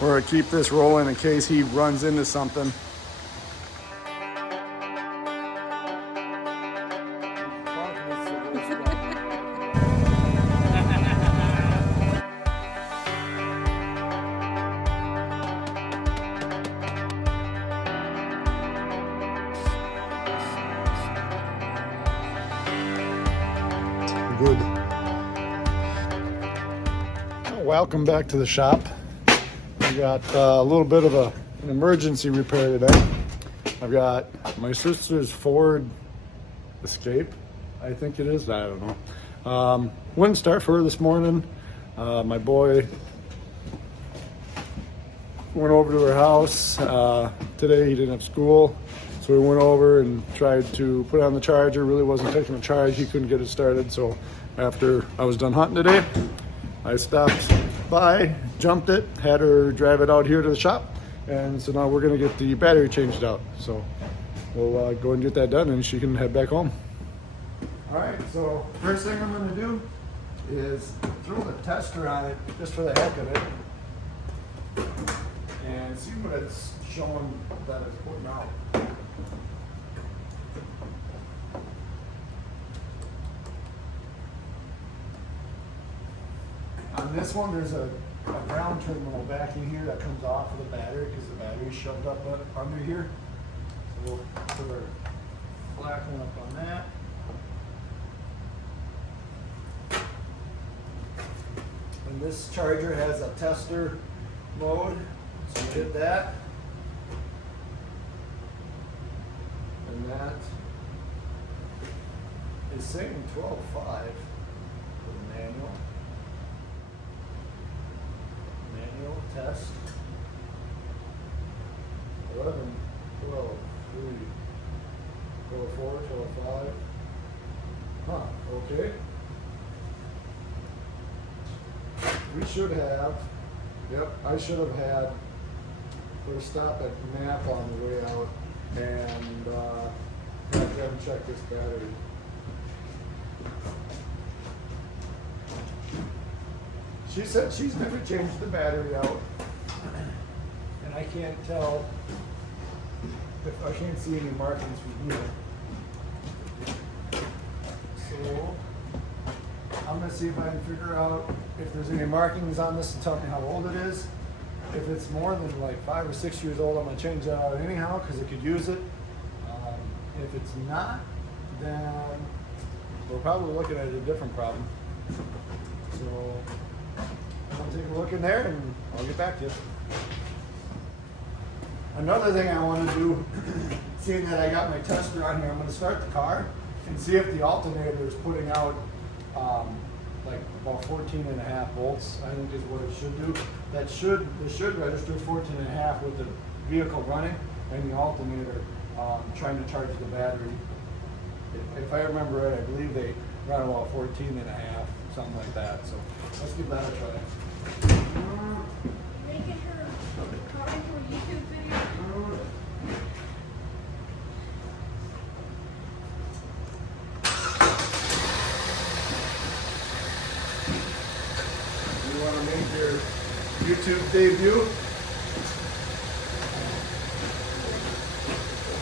We're gonna keep this rolling in case he runs into something. Good. Welcome back to the shop. We got a little bit of an emergency repair today. I've got my sister's Ford Escape, I think it is, I don't know. Wouldn't start for her this morning. My boy went over to her house. Today he didn't have school, so we went over and tried to put it on the charger. Really wasn't taking a charge. He couldn't get it started, so after I was done hunting today, I stopped by, jumped it, had her drive it out here to the shop, and so now we're gonna get the battery changed out. So we'll go and get that done, and she can head back home. All right, so first thing I'm gonna do is throw the tester on it just for the heck of it and see what it's showing that it's putting out. On this one, there's a ground terminal back in here that comes off of the battery because the battery's shoved up under here. So we'll put our black one up on that. And this charger has a tester mode, so we hit that. And that is saying 12.5 for the manual. Manual test. 11, 12, 3, 12, 4, 12, 5. Huh, okay. We should have, yep, I should have had, put a stop at map on the way out and have them check this battery. She said she's never changed the battery out, and I can't tell if I can't see any markings from here. So I'm gonna see if I can figure out if there's any markings on this to tell me how old it is. If it's more than like 5 or 6 years old, I'm gonna change that out anyhow because it could use it. If it's not, then we're probably looking at a different problem. So I'll take a look in there and I'll get back to you. Another thing I want to do, seeing that I got my tester on here, I'm going to start the car and see if the alternator is putting out like about 14.5 volts, I think is what it should do. It should register 14.5 with the vehicle running and the alternator trying to charge the battery. If I remember right, I believe they run about 14.5, something like that. So let's give that a try. Making her recording for a YouTube video. You want to make your YouTube debut?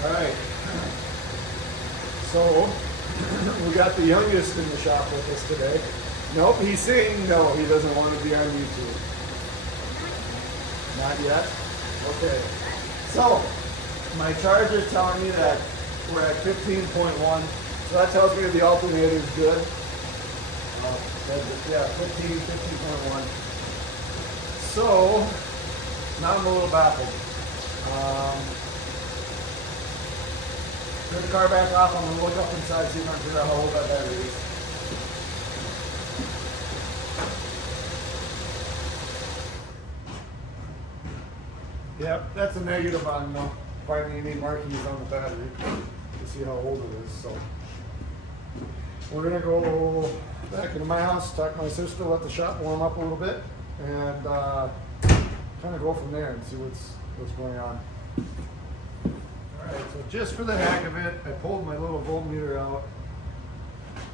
All right. So we got the youngest in the shop with us today. Nope, he's saying no, he doesn't want to be on YouTube. Not yet? Okay. So, my charger's telling me that we're at 15.1, so that tells me the alternator is good. Yeah, 15.1. So, now I'm a little baffled. Turn the car back off, I'm going to look up inside, see if I can figure out how old that battery is. Yep, that's a negative on finding any markings on the battery to see how old it is. So we're gonna go back into my house, talk to my sister, let the shop warm up a little bit, and kind of go from there and see what's going on. All right, so just for the heck of it, I pulled my little voltmeter out.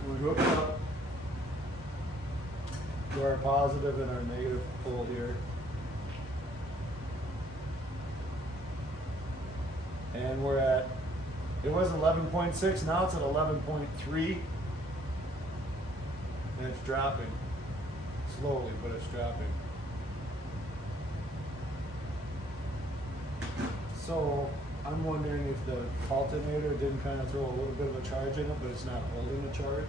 We hooked up to our positive and our negative pole here. and we're at, it was 11.6, now it's at 11.3, and it's dropping slowly, but it's dropping. So I'm wondering if the alternator didn't kind of throw a little bit of a charge in it, but it's not holding a charge.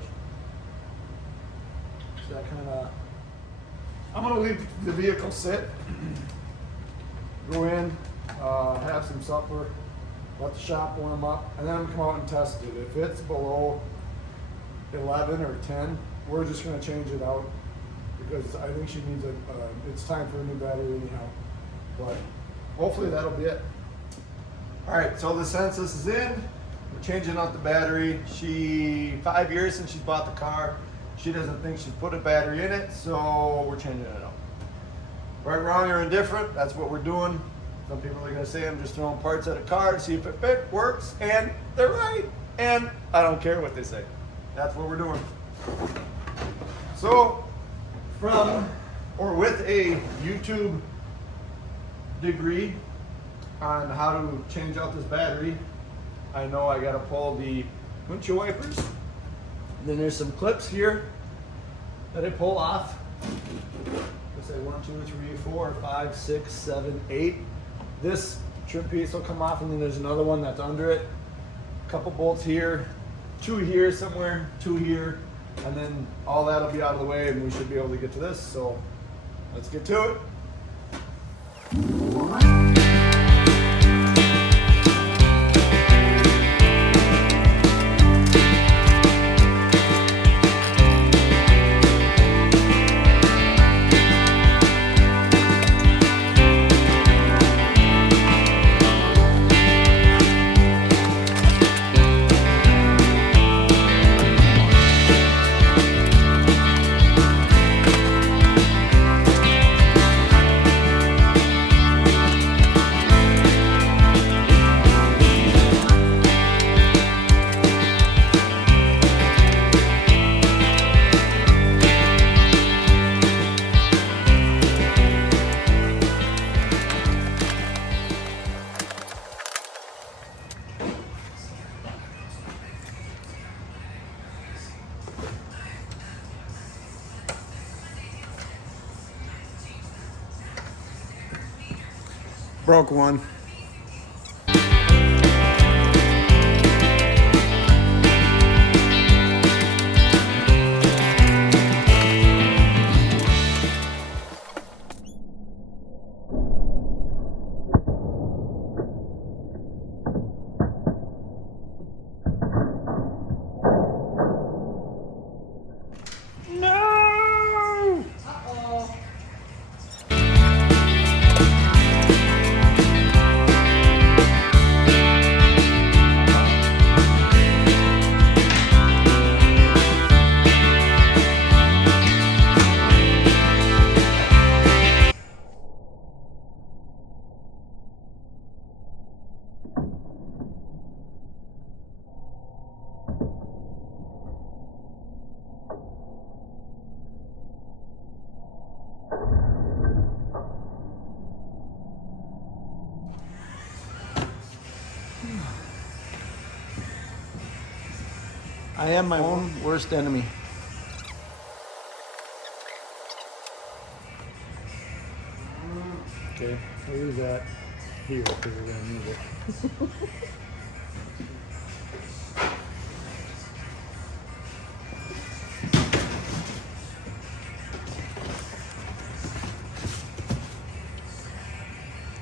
So that kind of, I'm gonna leave the vehicle sit, go in, have some supper, let the shop warm up, and then I'm gonna come out and test it. If it's below 11 or 10, we're just gonna change it out because I think she needs it's time for a new battery anyhow. But hopefully that'll be it. All right, so the census is in. We're changing out the battery. 5 years since she bought the car. She doesn't think she's put a battery in it, so we're changing it out. Right, wrong, or indifferent, that's what we're doing. Some people are gonna say I'm just throwing parts at a car to see if it works, and they're right. And I don't care what they say. That's what we're doing. So, with a YouTube degree on how to change out this battery, I know I gotta pull the windshield wipers. Then there's some clips here that I pull off. Let's say 1, 2, 3, 4, 5, 6, 7, 8. This trim piece will come off, and then there's another one that's under it. A couple bolts here, 2 here somewhere, 2 here, and then all that'll be out of the way, and we should be able to get to this. So let's get to it. Broke one. I am my own worst enemy. Okay, I'll use that here because we're going to need it.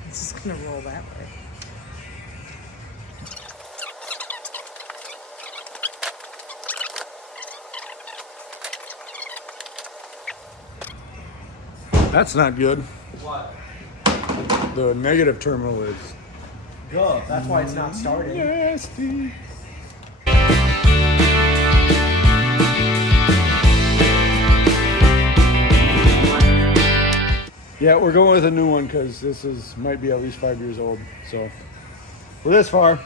It's just gonna roll that way. That's not good. What? The negative terminal is Good. That's why it's not starting. nasty. Yeah, we're going with a new one because this might be at least 5 years old. So we're this far.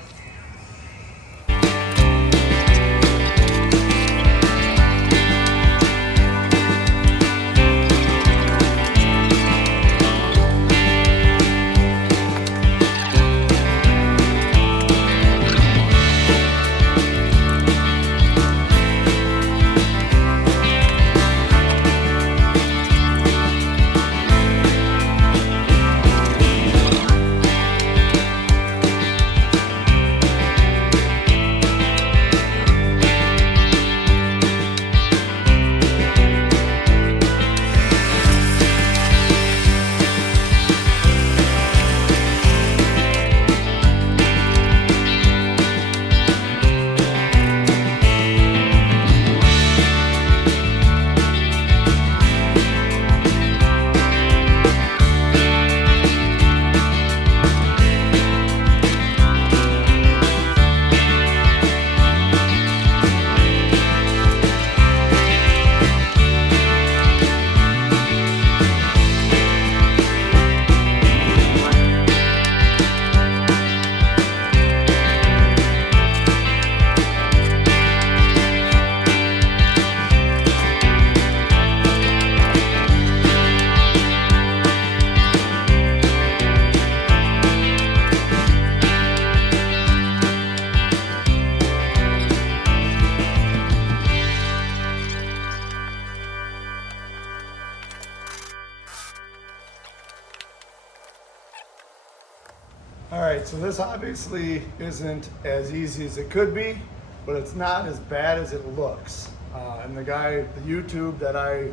All right, so this obviously isn't as easy as it could be, but it's not as bad as it looks. And the guy, the YouTube that I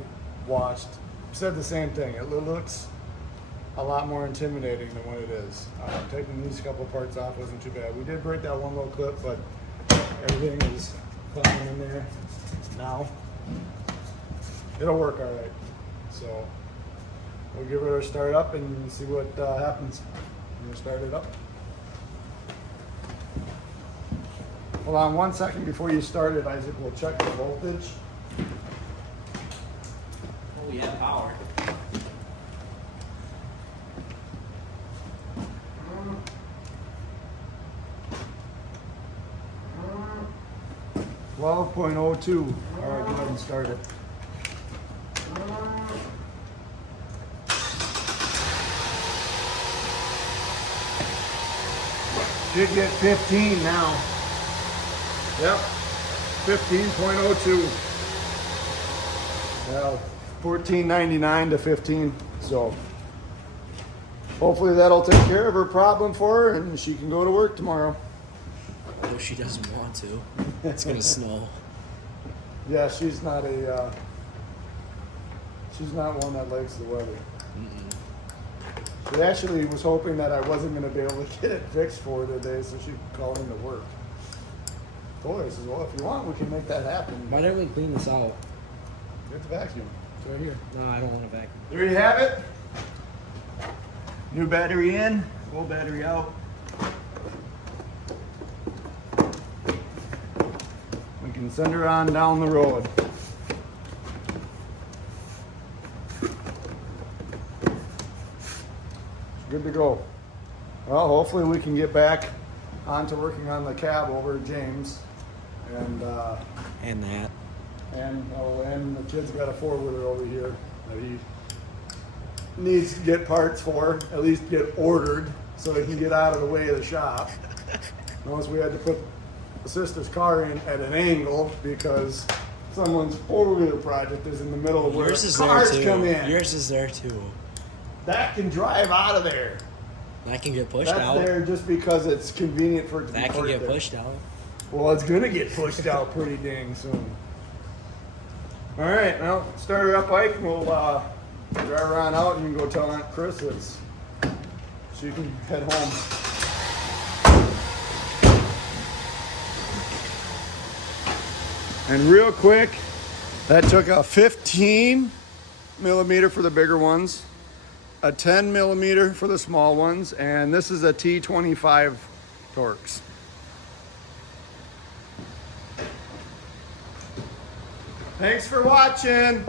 watched, said the same thing. It looks a lot more intimidating than what it is. Taking these couple parts off wasn't too bad. We did break that one little clip, but everything is fine in there now. It'll work all right. So we'll give it a start up and see what happens. I'm gonna start it up. Hold on 1 second before you start it, Isaac. We'll check the voltage. Oh, we have power. 12.02. All right, go ahead and start it. Should get 15 now. Yep, 15.02. Well, 14.99 to 15. So hopefully that'll take care of her problem for her, and she can go to work tomorrow. Oh, she doesn't want to. It's gonna snow. Yeah, she's not one that likes the weather. She actually was hoping that I wasn't going to be able to get it fixed for her today, so she could call in to work. Told her, I said, well, if you want, we can make that happen. Why don't we clean this out? Get the vacuum. It's right here. No, I don't want to vacuum. There you have it. New battery in, old battery out. We can send her on down the road. Good to go. Well, hopefully we can get back onto working on the cab over at James, and that. and the kid's got a 4-wheeler over here that he needs to get parts for, at least get ordered, so he can get out of the way of the shop. Notice we had to put the sister's car in at an angle because someone's 4-wheeler project is in the middle of where cars come in. Yours is there too. That can drive out of there. That can get pushed That's out. there just because it's convenient for it to be That can parked get there. pushed out. Well, it's gonna get pushed out pretty dang soon. All right, well, start her up, Ike, and we'll drive her on out, and you can go tell Aunt Chris it's she can head home. And real quick, that took a 15 millimeter for the bigger ones, a 10 millimeter for the small ones, and this is a T25 Torx. Thanks for watching.